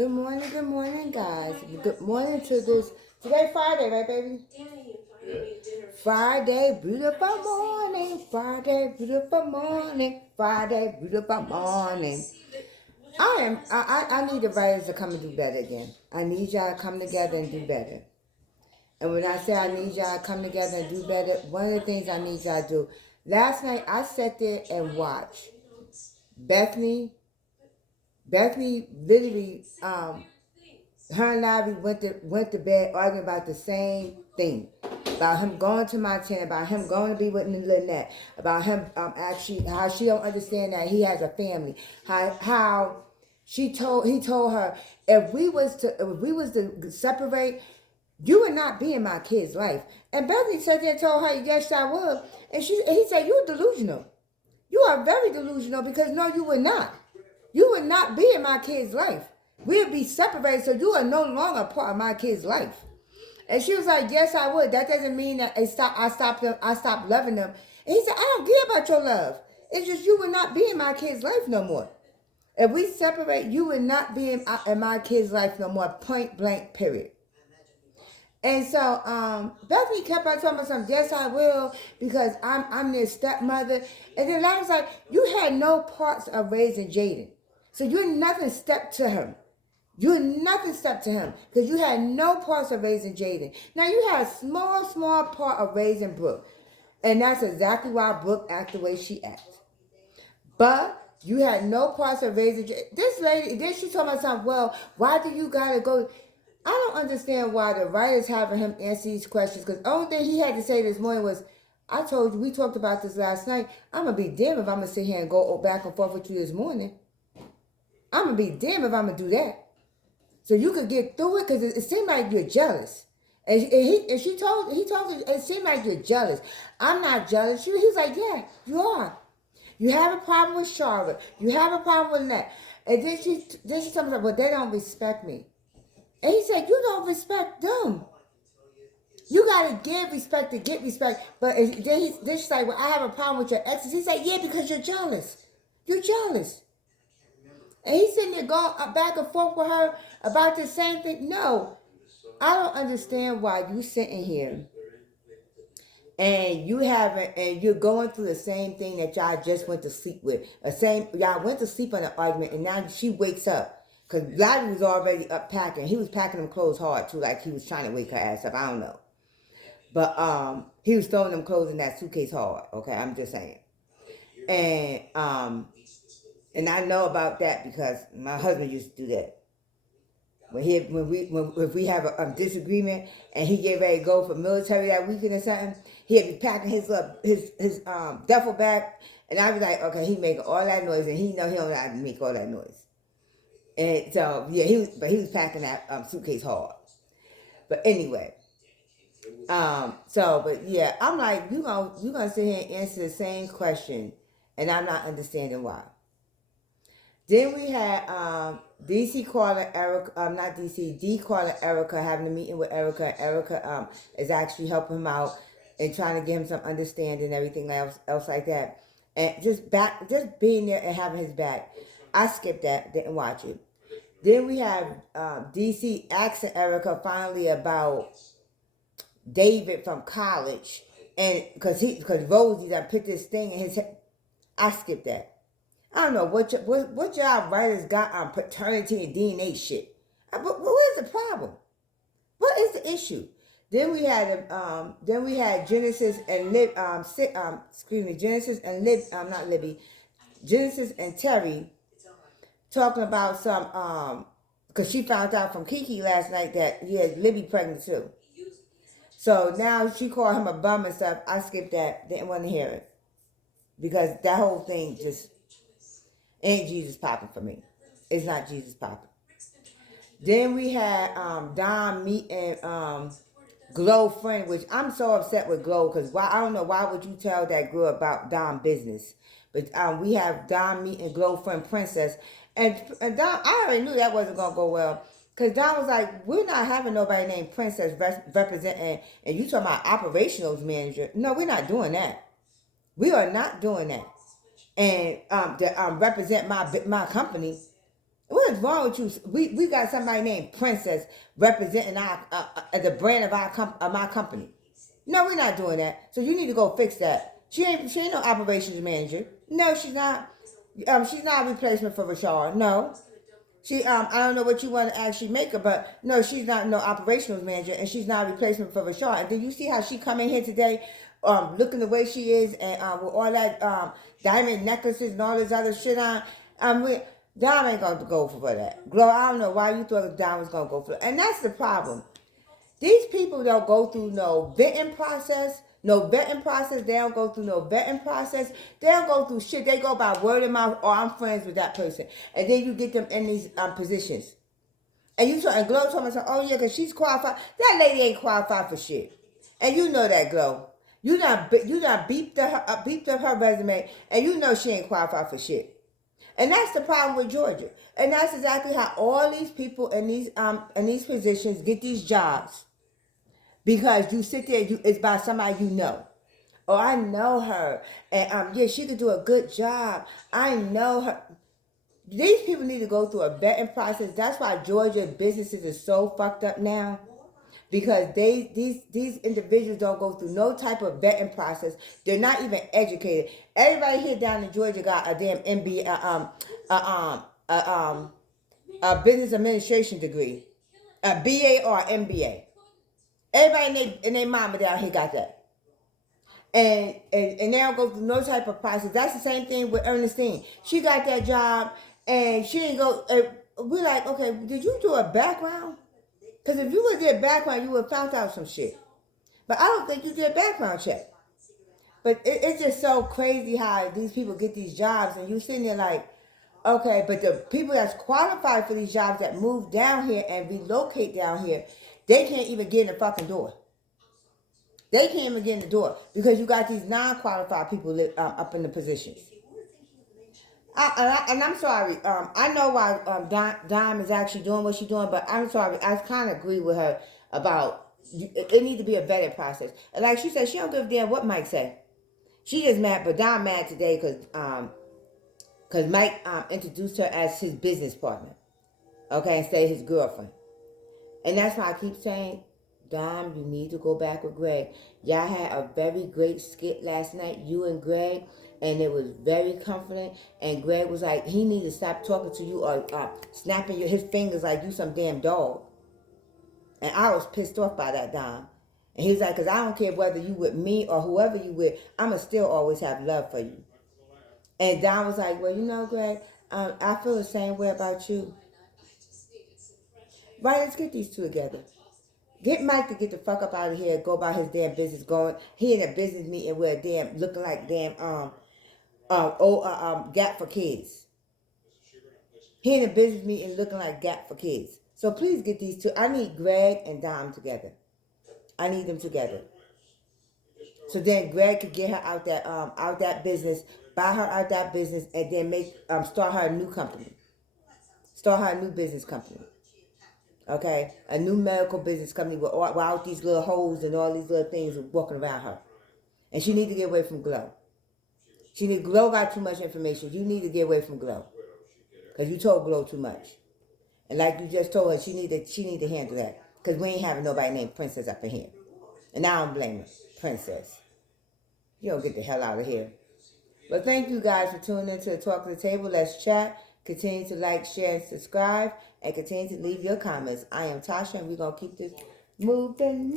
Good morning, guys. Good morning to this. Today Friday, right, baby? Friday, beautiful morning. Friday, beautiful morning. Friday, beautiful morning. I need the writers to come and do better again. I need y'all to come together and do better. And when I say I need y'all to come together and do better, one of the things I need y'all to do. Last night I sat there and watched Bethany literally her and Ivy went to bed arguing about the same thing. About him going to Montana, about him going to be with Lynette, about him actually how she don't understand that he has a family. How he told her if we was to separate, you would not be in my kid's life. And Bethany said there and told her, yes, I would. And he said, you're delusional. You are very delusional because no, you would not. You would not be in my kid's life. We'll be separated, so you are no longer part of my kid's life. And she was like, yes, I would. That doesn't mean that I stopped loving them. And he said, I don't care about your love. It's just you would not be in my kid's life no more. If we separate, you would not be in my kid's life no more. Point blank, period. And so Bethany kept on telling me something, yes, I will, because I'm their stepmother. And then I was like, you had no parts of raising Jaden. So you're nothing step to him. You're nothing step to him because you had no parts of raising Jaden. Now you had a small part of raising Brooke. And that's exactly why Brooke acts the way she acts. But you had no parts of raising Jaden. This lady, then she told me something, well, why do you gotta go? I don't understand why the writer's having him answer these questions because the only thing he had to say this morning was, I told you, we talked about this last night. I'm going to be damned if I'm going to sit here and go back and forth with you this morning. I'm going to be damned if I'm going to do that. So you could get through it because it seemed like you're jealous. And he told her, it seemed like you're jealous. I'm not jealous. He was like, yeah, you are. You have a problem with Charlotte. You have a problem with that. And then she told me, well, they don't respect me. And he said, you don't respect them. You got to give respect to get respect. But then she's like, well, I have a problem with your exes. He said, yeah, because you're jealous. You're jealous. And he's sitting there going back and forth with her about the same thing. No, I don't understand why you sitting here and you're going through the same thing that y'all just went to sleep with. Y'all went to sleep on an argument and now she wakes up. Because Lottie was already up packing. He was packing them clothes hard too, like he was trying to wake her ass up. I don't know. But he was throwing them clothes in that suitcase hard. Okay, I'm just saying. And I know about that because my husband used to do that. If we have a disagreement and he get ready to go for military that weekend or something, he'd be packing his duffel bag, and I was like, okay, he making all that noise, and he know he don't know how to make all that noise. And so yeah, he was packing that suitcase hard. But anyway, but yeah, I'm like, you gonna sit here and answer the same question, and I'm not understanding why. Then we had DC calling Erica, not DC, D calling Erica, having a meeting with Erica. Erica is actually helping him out and trying to give him some understanding and everything else like that. And just being there and having his back. I skipped that, didn't watch it. Then we have DC asking Erica finally about David from college, and because Rosie done put this thing in his head. I skipped that. I don't know what y'all writers got on paternity and DNA shit. But what is the problem? What is the issue? Then we had Genesis and Genesis and Terry talking about some because she found out from Kiki last night that Libby pregnant too. So now she called him a bum and stuff. I skipped that. Didn't want to hear it because that whole thing just ain't Jesus popping for me. It's not Jesus popping. Then we had Don meeting Glow friend, which I'm so upset with Glow because I don't know why would you tell that girl about Don business. But we have Don meeting Glow friend Princess, and Don, I already knew that wasn't gonna go well because Don was like, we're not having nobody named Princess representing, and you talking about operationals manager. No, we're not doing that. We are not doing that. And to represent my company. What What is wrong with you? We got somebody named Princess representing our the brand of my company. No, we're not doing that. So you need to go fix that. She ain't no operations manager. No, she's not. She's not a replacement for Rashard. No. I don't know what you want to actually make her, but no, she's not no operations manager, and she's not a replacement for Rashard. And then you see how she come in here today, looking the way she is, and with all that diamond necklaces and all this other shit on. Dom ain't gonna go for that. Glow, I don't know why you thought Dom was gonna go for it, and that's the problem. These people don't go through no vetting process. No vetting process. They don't go through no vetting process. They don't go through shit. They go by word of mouth, or I'm friends with that person. And then you get them in these positions. And Glow told me, oh yeah, because she's qualified. That lady ain't qualified for shit. And you know that, Glow. You done beeped up her resume, and you know she ain't qualified for shit. And that's the problem with Georgia. And that's exactly how all these people in these positions get these jobs. Because you sit there, it's by somebody you know. Oh, I know her. And yeah, she could do a good job. I know her. These people need to go through a vetting process. That's why Georgia businesses are so fucked up now. Because these individuals don't go through no type of vetting process. They're not even educated. Everybody here down in Georgia got a damn MBA, a business administration degree, a BA or MBA. Everybody and their mama down here got that. And they don't go through no type of process. That's the same thing with Ernestine. She got that job and she didn't go. We're like, okay, did you do a background? Because if you would have did a background, you would have found out some shit. But I don't think you did a background check. But it's just so crazy how these people get these jobs and you sitting there like, okay, but the people that's qualified for these jobs that move down here and relocate down here, they can't even get in the fucking door. They can't even get in the door because you got these non-qualified people up in the positions. And I'm sorry. I know why Dime is actually doing what she's doing, but I'm sorry. I kind of agree with her about it needs to be a vetting process. And like she said, she don't give a damn what Mike say. She just mad, but Dime mad today because Mike introduced her as his business partner, okay, instead of his girlfriend. And that's why I keep saying, Dom, you need to go back with Greg. Y'all had a very great skit last night, you and Greg, and it was very comforting. And Greg was like, he need to stop talking to you or snapping his fingers like you some damn dog. And I was pissed off by that, Dom. And he was like, because I don't care whether you with me or whoever you with, I'ma still always have love for you. And Dom was like, well, you know, Greg, I feel the same way about you. Right, let's get these two together. Get Mike to get the fuck up out of here and go about his damn business. He in a business meeting with a damn looking like damn Gap for Kids. He in a business meeting looking like Gap for Kids. So please get these two. I need Greg and Dom together. I need them together. So then Greg could get her out that business, buy her out that business, and then start her a new company. Start her a new business company. Okay, a new medical business company without these little holes and all these little things walking around her. And she need to get away from Glow. Glow got too much information. You need to get away from Glow. Because you told Glow too much. And like you just told her, she need to handle that. Because we ain't having nobody named Princess up in here. And I don't blame her. Princess. You don't get the hell out of here. But thank you guys for tuning in to the Talk of the Table. Let's chat. Continue to like, share, and subscribe. And continue to leave your comments. I am Tasha, and we're going to keep this moving.